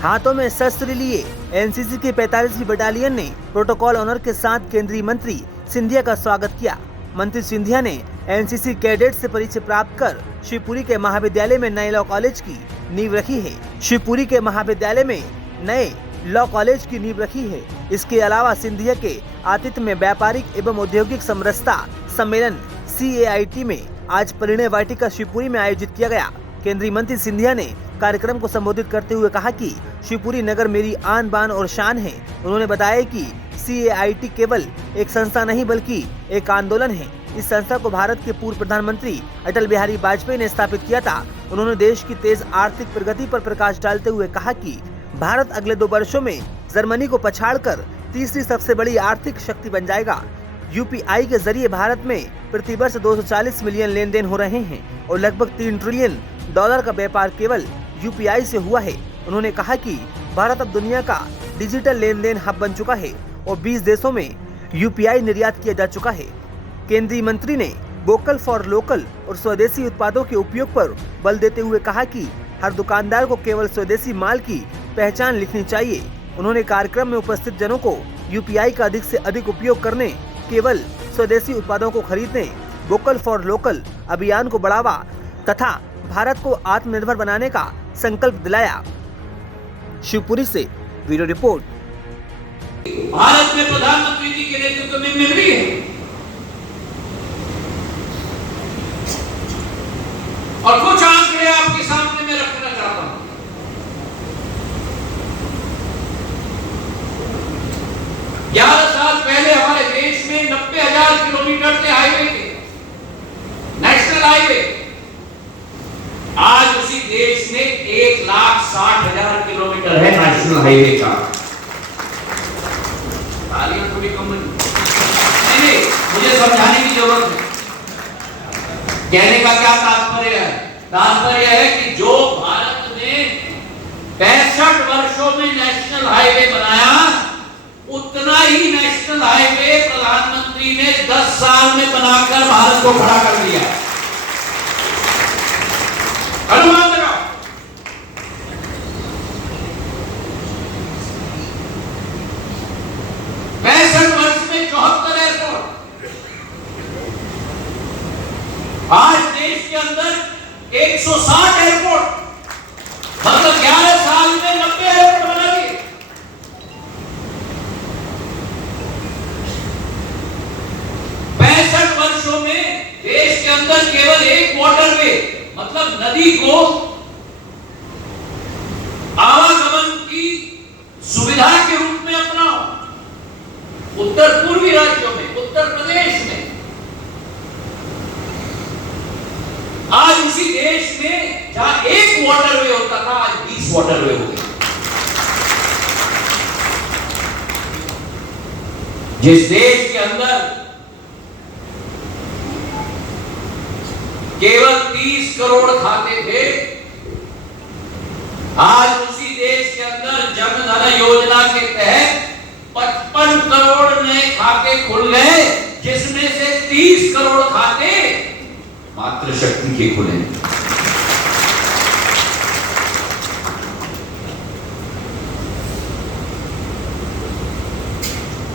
हाथों में शस्त्र लिए एनसीसी की 45वीं बटालियन ने प्रोटोकॉल ऑनर के साथ केंद्रीय मंत्री सिंधिया का स्वागत किया। मंत्री सिंधिया ने एनसीसी कैडेट से परिचय प्राप्त कर शिवपुरी के महाविद्यालय में नए लॉ कॉलेज की नींव रखी है। शिवपुरी के महाविद्यालय में नए लॉ कॉलेज की नींव रखी है। इसके अलावा सिंधिया के आतिथ्य में व्यापारिक एवं औद्योगिक समरसता सम्मेलन CAIT में आज परिणय वाटिका शिवपुरी में आयोजित किया गया। केंद्रीय मंत्री सिंधिया ने कार्यक्रम को संबोधित करते हुए कहा कि शिवपुरी नगर मेरी आन बान और शान है। उन्होंने बताया कि CAIT केवल एक संस्था नहीं बल्कि एक आंदोलन है। इस संस्था को भारत के पूर्व प्रधानमंत्री अटल बिहारी वाजपेयी ने स्थापित किया था। उन्होंने देश की तेज आर्थिक प्रगति पर प्रकाश डालते हुए कहा कि भारत अगले 2 वर्षों में जर्मनी को पछाड़कर तीसरी सबसे बड़ी आर्थिक शक्ति बन जाएगा। UPI के जरिए भारत में प्रतिवर्ष 240 मिलियन लेन देन हो रहे हैं और लगभग $3 ट्रिलियन का व्यापार केवल UPI से हुआ है। उन्होंने कहा कि भारत अब दुनिया का डिजिटल लेन देन हब बन चुका है और 20 देशों में UPI निर्यात किया जा चुका है। केंद्रीय मंत्री ने वोकल फॉर लोकल और स्वदेशी उत्पादों के उपयोग पर बल देते हुए कहा कि हर दुकानदार को केवल स्वदेशी माल की पहचान लिखनी चाहिए। उन्होंने कार्यक्रम में उपस्थित जनों को UPI का अधिक से अधिक उपयोग करने, केवल स्वदेशी उत्पादों को खरीदने, वोकल फॉर लोकल अभियान को बढ़ावा तथा भारत को आत्मनिर्भर बनाने का संकल्प दिलाया। शिवपुरी से ब्यूरो रिपोर्ट। भारत में प्रधानमंत्री जी के नेतृत्व में मिल रही है और कुछ आंकड़े आपके सामने मैं रखना चाहता हूं। 11 साल पहले हमारे देश में 90,000 किलोमीटर थे हाईवे के, नेशनल हाईवे। आज उसी देश में 1,60,000 किलोमीटर है नेशनल हाईवे का। तालियां थोड़ी कम नहीं, मुझे समझाने की जरूरत है। कहने का क्या तात्पर्य है? तात्पर्य है कि जो भारत ने 65 वर्षों में नेशनल हाईवे बनाया, उतना ही नेशनल हाईवे प्रधानमंत्री ने 10 साल में बनाकर भारत को खड़ा कर दिया। अनुमान लगाओ। 65 वर्ष में 74 एयरपोर्ट। आज देश के अंदर 160 एयरपोर्ट, मतलब 11 साल में 90 एयरपोर्ट बना दिए। 65 वर्षों में देश के अंदर केवल एक वाटरवे, मतलब नदी को आवागमन की सुविधा के रूप में अपनाओ। उत्तर पूर्वी राज्यों में, उत्तर प्रदेश में, आज उसी देश में जहां एक वाटरवे होता था, आज 20 वाटरवे हो गए। जिस देश के अंदर केवल 30 करोड़ खाते थे, आज उसी देश के अंदर जन धन योजना के तहत 55 करोड़ नए खाते खुल गए, जिसमें से 30 करोड़ खाते मात्र शक्ति के खुले।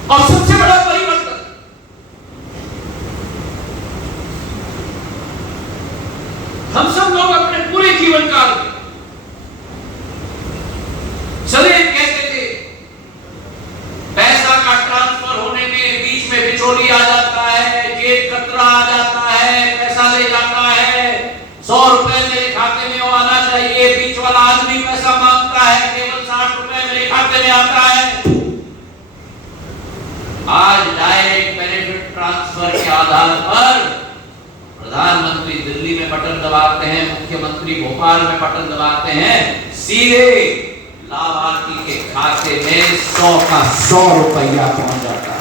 और सबसे बड़ा परिवर्तन हम सब लोग अपने पूरे जीवन काल में सदैव कहते थे, पैसा का ट्रांसफर होने में बीच में बिचौली आ जाता है, जेब कतरा आ जाता है, पैसा ले जाता है, 100 रुपए मेरे खाते में आना चाहिए, बीच वाला आदमी पैसा मांगता है, केवल 60 रुपए मेरे खाते में आता है। आज डायरेक्ट बेनिफिट ट्रांसफर के आधार पर प्रधानमंत्री दिल्ली में बटन दबाते हैं, मुख्यमंत्री भोपाल में बटन दबाते हैं, सीधे लाभार्थी के खाते में 100 का 100 रुपया पहुंच जाता है।